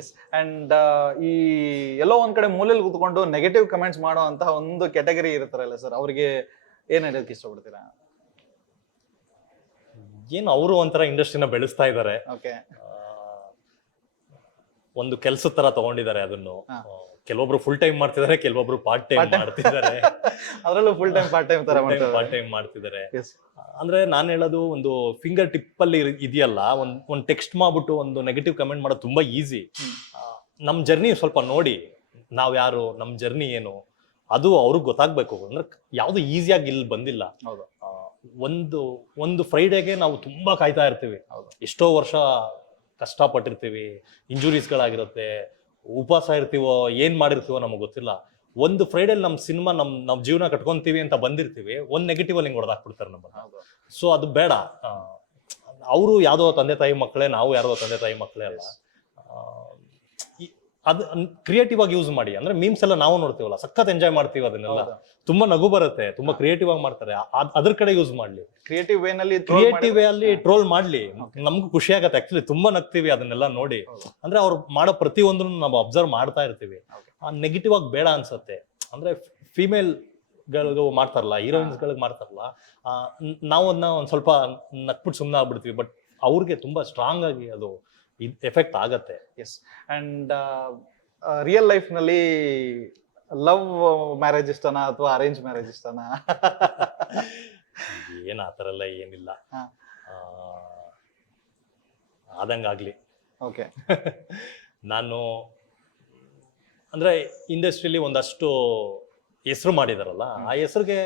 S. And ಈ ಎಲ್ಲೋ ಒಂದ್ ಕಡೆ ಮೂಲೆಯಲ್ಲಿ ಕೂತ್ಕೊಂಡು ನೆಗೆಟಿವ್ ಕಮೆಂಟ್ಸ್ ಮಾಡುವಂತಹ ಒಂದು ಕೆಟಗರಿ ಇರ್ತಾರಲ್ಲ ಸರ್, ಅವ್ರಿಗೆ ಏನ್ ಹೇಳೋಕೆ ಇಷ್ಟಪಡ್ತೀರಾ? ಏನು ಅವರು ಒಂಥರ ಇಂಡಸ್ಟ್ರಿನ ಬೆಳೆಸ್ತಾ ಇದ್ದಾರೆ, ಓಕೆ. ಒಂದು ಕೆಲ್ಸದ ತರ ತಗೊಂಡಿದ್ದಾರೆ ಅದನ್ನು. ಹಾ. ಕೆಲವೊಬ್ರು ಫುಲ್ ಟೈಮ್ ಮಾಡ್ತಿದ್ದಾರೆ, ಕೆಲವೊಬ್ರು ಪಾರ್ಟ್ ಟೈಮ್ ಮಾಡ್ತಿದ್ದಾರೆ. ಅದರಲ್ಲೂ ಫುಲ್ ಟೈಮ್ ಪಾರ್ಟ್ ಟೈಮ್ ತರ ಮಾಡ್ತಾರೆ. ಪಾರ್ಟ್ ಟೈಮ್ ಮಾಡ್ತಿದ್ದಾರೆ. Yes. ಅಂದ್ರೆ ನಾನು ಹೇಳೋದು, ಒಂದು ಫಿಂಗರ್ ಟಿಪ್ ಅಲ್ಲಿ ಇದೆಯಲ್ಲ, ಒಂದು ಟೆಕ್ಸ್ಟ್ ಮಾಡ್ಬಿಟ್ಟು ಒಂದು ನೆಗೆಟಿವ್ ಕಮೆಂಟ್ ಮಾಡೋದು ತುಂಬಾ ಈಸಿ. ನಮ್ ಜರ್ನಿ ಸ್ವಲ್ಪ ನೋಡಿ, ನಾವ್ ಯಾರು, ನಮ್ ಜರ್ನಿ ಏನು, ಅದು ಅವ್ರಿಗೆ ಗೊತ್ತಾಗ್ಬೇಕು. ಅಂದ್ರೆ ಯಾವ್ದು ಈಸಿಯಾಗಿ ಇಲ್ಲಿ ಬಂದಿಲ್ಲ. ಹೌದು. ಒಂದು ಫ್ರೈಡೇಗೆ ನಾವು ತುಂಬಾ ಕಾಯ್ತಾ ಇರ್ತೀವಿ. ಹೌದು. ಎಷ್ಟೋ ವರ್ಷ ಕಷ್ಟಪಟ್ಟಿರ್ತೀವಿ, ಇಂಜುರೀಸ್ಗಳಾಗಿರುತ್ತೆ, ಉಪವಾಸ ಇರ್ತೀವೋ ಏನ್ ಮಾಡಿರ್ತೀವೋ ನಮಗೆ ಗೊತ್ತಿಲ್ಲ. ಒಂದು ಫ್ರೈಡೇಲಿ ನಮ್ಮ ಸಿನಿಮಾ ನಮ್ ಜೀವನ ಕಟ್ಕೊಂತೀವಿ ಅಂತ ಬಂದಿರ್ತೀವಿ, ಒಂದ್ ನೆಗೆಟಿವ್ ಅಲ್ಲಿ ಹೊಡೆದಾಕ್ಬಿಡ್ತಾರೆ ನಮ್ಮನ್ನ. ಹೌದು. ಸೊ ಅದು ಬೇಡ. ಅವರು ಯಾವ್ದೋ ತಂದೆ ತಾಯಿ ಮಕ್ಕಳೇ, ನಾವು ಯಾರ್ದೋ ತಂದೆ ತಾಯಿ ಮಕ್ಕಳೇ ಅಲ್ಲ. ಅದು ಕ್ರಿಯೇಟಿವ್ ಆಗಿ ಯೂಸ್ ಮಾಡಿ. ಅಂದ್ರೆ ಮೀಮ್ಸ್ ಎಲ್ಲ ನಾವು ನೋಡ್ತೀವಲ್ಲ, ಸಖತ್ ಎಂಜಾಯ್ ಮಾಡ್ತೀವಿ ಅದನ್ನೆಲ್ಲ. ತುಂಬಾ ನಗು ಬರುತ್ತೆ, ತುಂಬಾ ಕ್ರಿಯೇಟಿವ್ ಆಗಿ ಮಾಡ್ತಾರೆ. ಅದ್ರ ಕಡೆ ಯೂಸ್ ಮಾಡ್ಲಿ, ಕ್ರಿಯೇಟಿವ್ ವೇ ನಲ್ಲಿ ಟ್ರೋಲ್ ಮಾಡ್ಲಿ. ನಮ್ಗೂ ಖುಷಿ ಆಗತ್ತೆ ಆಕ್ಚುಲಿ, ತುಂಬಾ ನಗ್ತೀವಿ ಅದನ್ನೆಲ್ಲ ನೋಡಿ. ಅಂದ್ರೆ ಅವ್ರು ಮಾಡೋ ಪ್ರತಿಯೊಂದನ್ನು ನಾವು ಅಬ್ಸರ್ವ್ ಮಾಡ್ತಾ ಇರ್ತೀವಿ. ಆ ನೆಗೆಟಿವ್ ಆಗಿ ಬೇಡ ಅನ್ಸತ್ತೆ. ಅಂದ್ರೆ ಫಿಮೇಲ್ ಗಳಿಗೂ ಮಾಡ್ತಾರಲ್ಲ, ಹೀರೋಯಿನ್ಸ್ ಗಳಿಗೆ ಮಾಡ್ತಾರಲ್ಲ, ನಾವು ಅದನ್ನ ಒಂದ್ ಸ್ವಲ್ಪ ನಕ್ಬಿಟ್ಟು ಸುಮ್ಮನೆ ಆಗ್ಬಿಡ್ತೀವಿ. ಬಟ್ ಅವ್ರಿಗೆ ತುಂಬಾ ಸ್ಟ್ರಾಂಗ್ ಆಗಿ ಅದು ಎಫೆಕ್ಟ್ ಆಗತ್ತೆ. ಎಸ್. ಅಂಡ್ ರಿಯಲ್ ಲೈಫ್ ನಲ್ಲಿ ಲವ್ ಮ್ಯಾರೇಜ್ ಇಷ್ಟನಾ ಅಥವಾ ಅರೇಂಜ್ ಮ್ಯಾರೇಜ್ ಇಷ್ಟನಾ? ಏನ್ ಆತರ ಎಲ್ಲ ಏನಿಲ್ಲ, ಹಾ. ಆದಂಗಾಗ್ಲಿ. ಓಕೆ. ನಾನು ಅಂದ್ರೆ ಇಂಡಸ್ಟ್ರಿಲಿ ಒಂದಷ್ಟು ಹೆಸರು ಮಾಡಿದಾರಲ್ಲ, ಆ ಹೆಸರಿಗೆ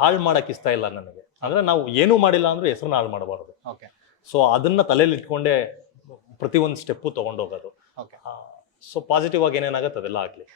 ಹಾಳು ಮಾಡಕ್ ಇಷ್ಟ ಇಲ್ಲ ನನಗೆ. ಅಂದ್ರೆ ನಾವು ಏನೂ ಮಾಡಿಲ್ಲ ಅಂದ್ರೆ ಹೆಸರನ್ನ ಹಾಳು ಮಾಡಬಾರದು. ಓಕೆ. ಸೊ ಅದನ್ನ ತಲೆಯಲ್ಲಿ ಇಟ್ಕೊಂಡೆ ಪ್ರತಿ ಒಂದು ಸ್ಟೆಪ್ಪು ತಗೊಂಡೋಗೋದು. ಓಕೆ. ಸೊ ಪಾಸಿಟಿವ್ ಆಗಿ ಏನೇನಾಗತ್ತೆ ಅದೆಲ್ಲ ಆಗ್ಲಿ.